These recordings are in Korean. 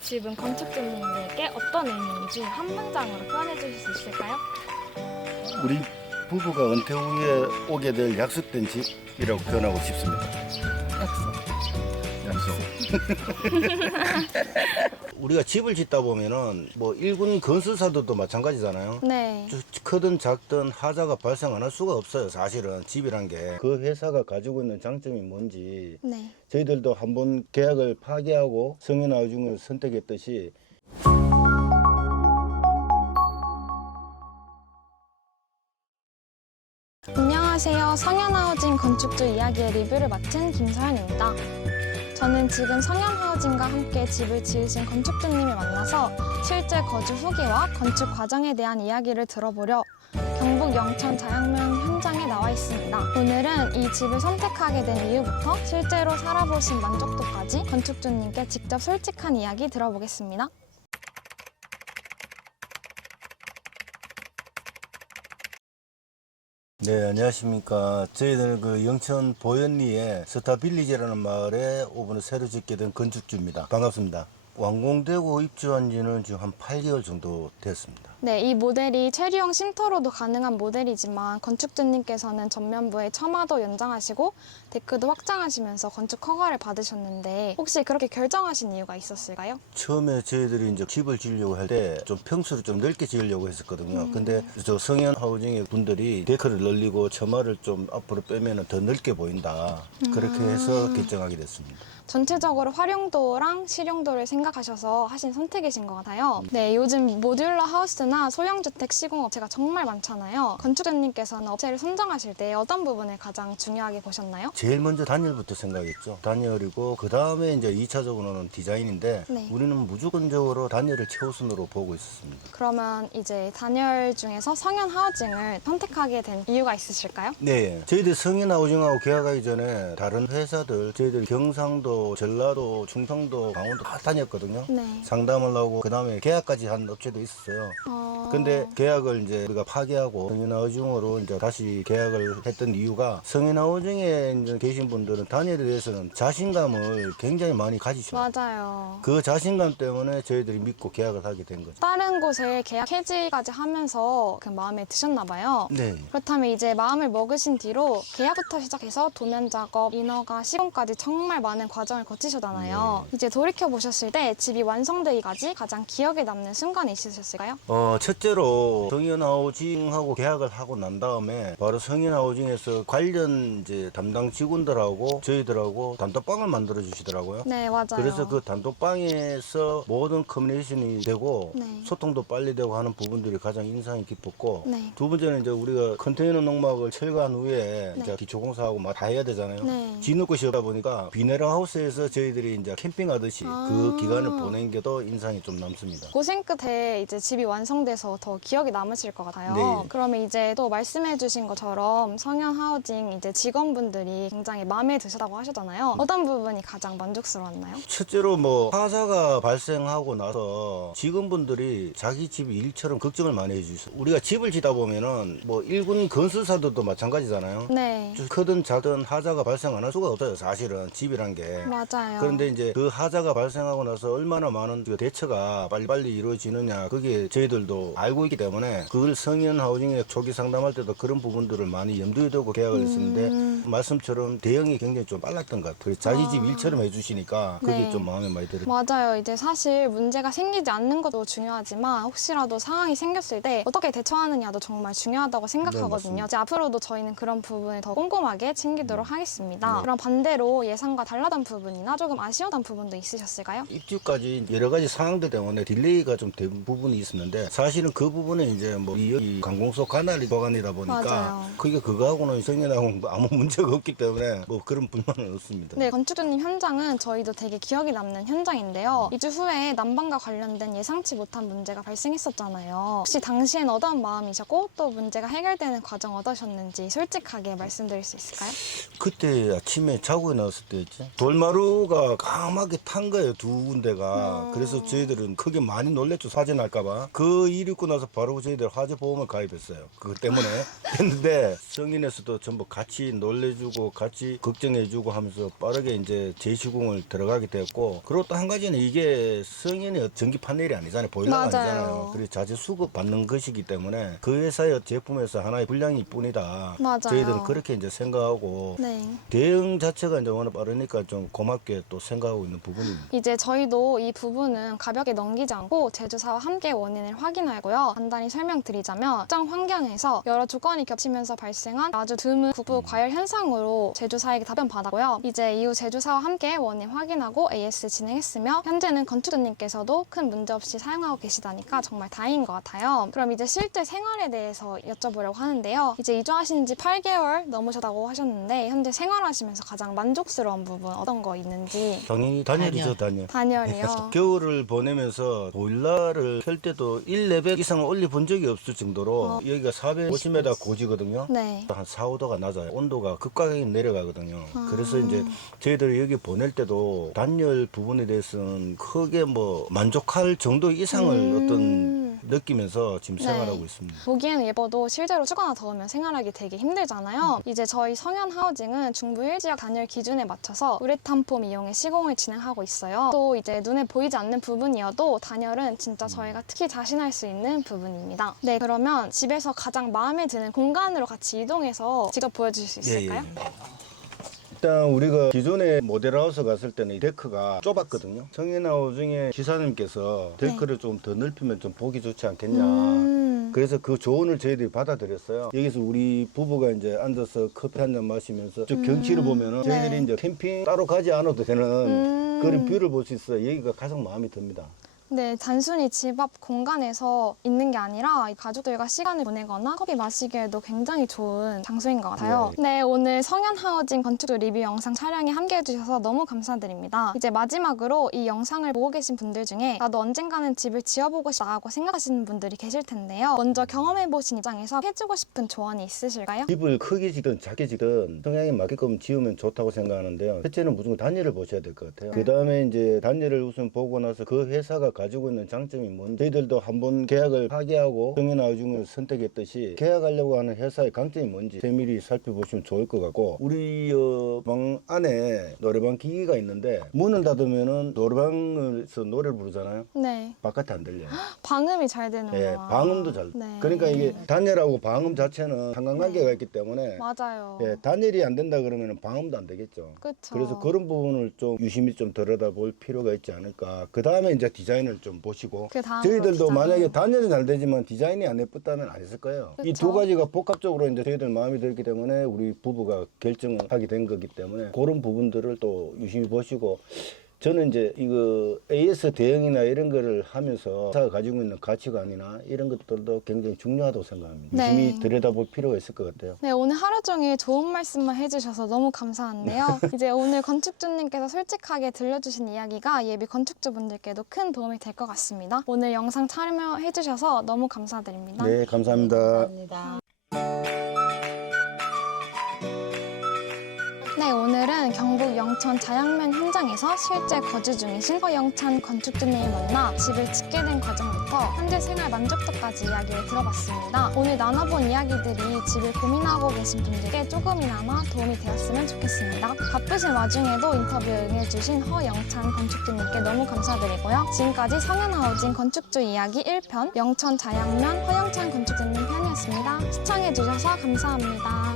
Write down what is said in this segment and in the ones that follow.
이 집은 건축주님들께 어떤 의미인지 한 문장으로 표현해 주실 수 있을까요? 우리 부부가 은퇴 후에 오게 될 약속된 집이라고 표현하고 싶습니다. 약속. 우리가 집을 짓다 보면은 뭐 일군 건설사들도 마찬가지잖아요. 네. 크든 작든 하자가 발생 안 할 수가 없어요. 사실은 집이란 게 그 회사가 가지고 있는 장점이 뭔지 네. 저희들도 한번 계약을 파기하고 성인하우징을 선택했듯이 안녕하세요. 성현하우징 건축주 이야기의 리뷰를 맡은 김서연입니다. 저는 지금 성현하우징과 함께 집을 지으신 건축주님을 만나서 실제 거주 후기와 건축 과정에 대한 이야기를 들어보려 경북 영천 자양면 현장에 나와 있습니다. 오늘은 이 집을 선택하게 된 이유부터 실제로 살아보신 만족도까지 건축주님께 직접 솔직한 이야기 들어보겠습니다. 네, 안녕하십니까. 저희들 그 영천 보현리에 스타빌리지라는 마을에 이번에 새로 짓게 된 건축주입니다. 반갑습니다. 완공되고 입주한 지는 지금 한 8개월 정도 됐습니다. 네, 이 모델이 체류형 쉼터로도 가능한 모델이지만 건축주님께서는 전면부에 처마도 연장하시고 데크도 확장하시면서 건축 허가를 받으셨는데 혹시 그렇게 결정하신 이유가 있었을까요? 처음에 저희들이 이제 집을 지으려고 할 때 좀 평수를 좀 넓게 지으려고 했었거든요. 근데 저 성현 하우징의 분들이 데크를 늘리고 처마를 좀 앞으로 빼면 더 넓게 보인다. 그렇게 해서 결정하게 됐습니다. 전체적으로 활용도랑 실용도를 생각하셔서 하신 선택이신 것 같아요. 네, 요즘 모듈러 하우스나 소형주택 시공업체가 정말 많잖아요. 건축주님께서는 업체를 선정하실 때 어떤 부분을 가장 중요하게 보셨나요? 제일 먼저 단열부터 생각했죠. 단열이고 그 다음에 이제 2차적으로는 디자인인데 네. 우리는 무조건적으로 단열을 최우선으로 보고 있었습니다. 그러면 이제 단열 중에서 성현 하우징을 선택하게 된 이유가 있으실까요? 네, 저희들 성인 하우징하고 계약하기 전에 다른 회사들 저희들 경상도, 전라도, 충청도, 강원도 다 다녔거든요. 네. 상담을 하고 그 다음에 계약까지 한 업체도 있었어요. 근데 계약을 이제 우리가 파기하고 성인하우징으로 이제 다시 계약을 했던 이유가 성인하우징에 이제 계신 분들은 단열에 대해서는 자신감을 굉장히 많이 가지셔요. 맞아요. 그 자신감 때문에 저희들이 믿고 계약을 하게 된 거죠. 다른 곳에 계약 해지까지 하면서 그 마음에 드셨나 봐요. 네. 그렇다면 이제 마음을 먹으신 뒤로 계약부터 시작해서 도면 작업, 인허가, 시공까지 정말 많은 과정을 거치셨잖아요. 이제 돌이켜 보셨을 때 집이 완성되기까지 가장 기억에 남는 순간이 있으셨을까요? 첫째로 성인하우징하고 계약을 하고 난 다음에 바로 성인하우징에서 관련 이제 담당 직원들하고 저희들하고 단톡방을 만들어 주시더라고요. 네, 맞아요. 그래서 그 단톡방에서 모든 커뮤니케이션이 되고 네. 소통도 빨리 되고 하는 부분들이 가장 인상이 깊었고 네. 두 번째는 이제 우리가 컨테이너 농막을 철거한 후에 네. 이제 기초공사하고 막 다 해야 되잖아요. 네. 짓는 곳이 없다 보니까 비네라 하우스에서 저희들이 이제 캠핑하듯이 그 기간을 보낸 게 더 인상이 좀 남습니다. 고생 끝에 이제 집이 완성돼서 더 기억이 남으실 것 같아요. 네. 그러면 이제 또 말씀해주신 것처럼 성현 하우징 이제 직원분들이 굉장히 마음에 드셨다고 하셨잖아요. 어떤 부분이 가장 만족스러웠나요? 첫째로 뭐 화사가 발생하고 나서 직원분들이 자기 집 일처럼 걱정을 많이 해주셨어요. 우리가 집을 짓다 보면은 뭐 일군 건설사들도 마찬가지잖아요. 네. 크든 작든 하자가 발생 안 할 수가 없어요. 사실은 집이란 게. 맞아요. 그런데 이제 그 하자가 발생하고 나서 얼마나 많은 그 대처가 빨리빨리 이루어지느냐 그게 저희들도 알고 있기 때문에 그걸 성현 하우징에 초기 상담할 때도 그런 부분들을 많이 염두에 두고 계약을 했었는데 말씀처럼 대응이 굉장히 좀 빨랐던 것 같아요. 자기 집 일처럼 해주시니까 그게 네. 좀 마음에 많이 들어요. 맞아요. 이제 사실 문제가 생기지 않는 것도 중요하지만 혹시라도 상황이 생겼을 때 어떻게 대처하느냐도 정말 중요하다고 생각하거든요. 맞습니다. 이제 앞으로도 저희는 그런 부분을 더 꼼꼼하게 챙기도록 하겠습니다. 그럼 반대로 예상과 달랐던 부분이나 조금 아쉬웠던 부분도 있으셨을까요? 입주까지 여러 가지 상황들 때문에 딜레이가 좀 된 부분이 있었는데 사실은 그 부분에 이제 뭐 이 관공서 관할이 보관이다 보니까 맞아요. 그게 그거하고는 성현하고 아무 문제가 없기 때문에 뭐 그런 불만은 없습니다. 네, 건축주님 현장은 저희도 되게 기억이 남는 현장인데요. 이주 후에 난방과 관련된 예상치 못한 문제가 발생했었잖아요. 혹시 당시엔 어떤 마음이셨고 또 문제가 해결되는 과정 어떠셨는지 솔직하게 말씀드릴 수 있을까요? 그때 아침에 자고 일어났을 때였지. 돌마루가 까맣게 탄 거예요, 두 군데가. 그래서 저희들은 크게 많이 놀랬죠, 사진 할까봐. 그 일이 짓고 나서 바로 저희들 화재보험을 가입했어요. 그것 때문에. 했는데 성인에서도 전부 같이 놀래주고 같이 걱정해주고 하면서 빠르게 이제 재시공을 들어가게 됐고, 그리고 또 한 가지는 이게 성인의 전기 판넬이 아니잖아요. 보일러가 맞아요. 아니잖아요. 그래서 자재 수급 받는 것이기 때문에 그 회사의 제품에서 하나의 분량일 뿐이다. 맞아요. 저희들은 그렇게 이제 생각하고 네. 대응 자체가 이제 워낙 빠르니까 좀 고맙게 또 생각하고 있는 부분입니다. 이제 저희도 이 부분은 가볍게 넘기지 않고 제조사와 함께 원인을 확인하고요. 간단히 설명드리자면 특정 환경에서 여러 조건이 겹치면서 발생한 아주 드문 국부 과열 현상으로 제조사에게 답변 받았고요. 이제 이후 제조사와 함께 원인 확인하고 AS 진행했으며 현재는 건축주님께서도 큰 문제 없이 사용하고 계시다니까 정말 다행인 것 같아요. 그럼 이제 실제 생활에 대해서 여쭤보려고 하는데요. 이제 이주하신 지 8개월 넘으셨다고 하셨는데 현재 생활하시면서 가장 만족스러운 부분 어떤 거 있는지. 당연히 단열이죠, 단열. 단열이요. 겨울을 보내면서 보일러를 켤 때도 1레벨 이상을 올려본 적이 없을 정도로 여기가 450m 고지거든요. 네. 한 4, 5도가 낮아요. 온도가 급격하게 내려가거든요. 그래서 이제 저희들이 여기 보낼 때도 단열 부분에 대해서는 크게 뭐 만족할 정도 이상을 어떤 느끼면서 지금 네. 생활하고 있습니다. 보기에는 예뻐도 실제로 춥거나 더우면 생활하기 되게 힘들잖아요. 이제 저희 성현 하우징은 중부 1지역 단열 기준에 맞춰서 우레탄 폼 이용해 시공을 진행하고 있어요. 또 이제 눈에 보이지 않는 부분이어도 단열은 진짜 저희가 특히 자신할 수 있는 부분입니다. 네, 그러면 집에서 가장 마음에 드는 공간으로 같이 이동해서 직접 보여주실 수 있을까요? 일단 우리가 기존에 모델하우스 갔을 때는 이 데크가 좁았거든요. 성인하우징의 기사님께서 데크를 좀 더 넓히면 좀 보기 좋지 않겠냐. 그래서 그 조언을 저희들이 받아들였어요. 여기서 우리 부부가 이제 앉아서 커피 한 잔 마시면서 저 경치를 보면은 저희들이 네. 이제 캠핑 따로 가지 않아도 되는 그런 뷰를 볼 수 있어요. 여기가 가장 마음에 듭니다. 네, 단순히 집 앞 공간에서 있는 게 아니라 가족들과 시간을 보내거나 커피 마시기에도 굉장히 좋은 장소인 것 같아요. 네, 오늘 성현 하우징 건축 리뷰 영상 촬영에 함께 해주셔서 너무 감사드립니다. 이제 마지막으로 이 영상을 보고 계신 분들 중에 나도 언젠가는 집을 지어보고 싶다고 생각하시는 분들이 계실 텐데요. 먼저 경험해보신 입장에서 해주고 싶은 조언이 있으실까요? 집을 크게 지든 작게 지든 성향에 맞게끔 지으면 좋다고 생각하는데요. 첫째는 무조건 단열을 보셔야 될 것 같아요. 그 다음에 이제 단열을 우선 보고 나서 그 회사가 가지고 있는 장점이 뭔지, 저희들도 한번 계약을 파기하고 성현하우징을 선택했듯이 계약하려고 하는 회사의 강점이 뭔지 세밀히 살펴보시면 좋을 것 같고, 우리 방 안에 노래방 기기가 있는데 문을 닫으면은 노래방에서 노래를 부르잖아요. 네, 바깥에 안 들려요. 방음이 잘 되는구나. 예, 방음도 잘. 네. 그러니까 이게 단열하고 방음 자체는 상관관계가 있기 때문에 맞아요. 예, 단열이 안 된다 그러면 방음도 안 되겠죠. 그쵸. 그래서 그런 부분을 좀 유심히 좀 들여다볼 필요가 있지 않을까. 그 다음에 이제 디자인을 좀 보시고, 그 다음으로 저희들도 디자인. 만약에 단열이 잘 되지만 디자인이 안 예쁘다면 안 했을 거예요. 이 그쵸. 두 가지가 복합적으로 이제 저희들 마음에 들기 때문에 우리 부부가 결정을 하게 된 거기 때문에 그런 부분들을 또 유심히 보시고, 저는 이제 이거 AS 대응이나 이런 거를 하면서 회사가 가지고 있는 가치관이나 이런 것들도 굉장히 중요하다고 생각합니다. 네. 유심히 들여다볼 필요가 있을 것 같아요. 네, 오늘 하루 종일 좋은 말씀만 해주셔서 너무 감사한데요. 이제 오늘 건축주님께서 솔직하게 들려주신 이야기가 예비 건축주분들께도 큰 도움이 될 것 같습니다. 오늘 영상 참여해주셔서 너무 감사드립니다. 네, 감사합니다. 감사합니다. 네, 오늘은 경북 영천 자양면 현장에서 실제 거주 중이신 허영찬 건축주님을 만나 집을 짓게 된 과정부터 현재 생활 만족도까지 이야기를 들어봤습니다. 오늘 나눠본 이야기들이 집을 고민하고 계신 분들께 조금이나마 도움이 되었으면 좋겠습니다. 바쁘신 와중에도 인터뷰에 응해주신 허영찬 건축주님께 너무 감사드리고요. 지금까지 성현하우징 건축주 이야기 1편 영천 자양면 허영찬 건축주님 편이었습니다. 시청해주셔서 감사합니다.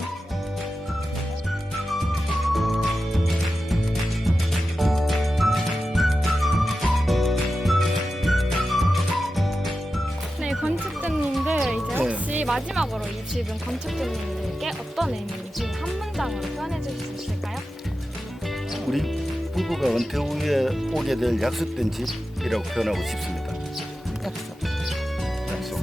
네, 건축주님들 이제 혹시 마지막으로 이 집은 건축주님들께 어떤 의미인지 한 문장으로 표현해 주실 수 있을까요? 우리 부부가 은퇴 후에 오게 될 약속된 집이라고 표현하고 싶습니다. 약속. 약속.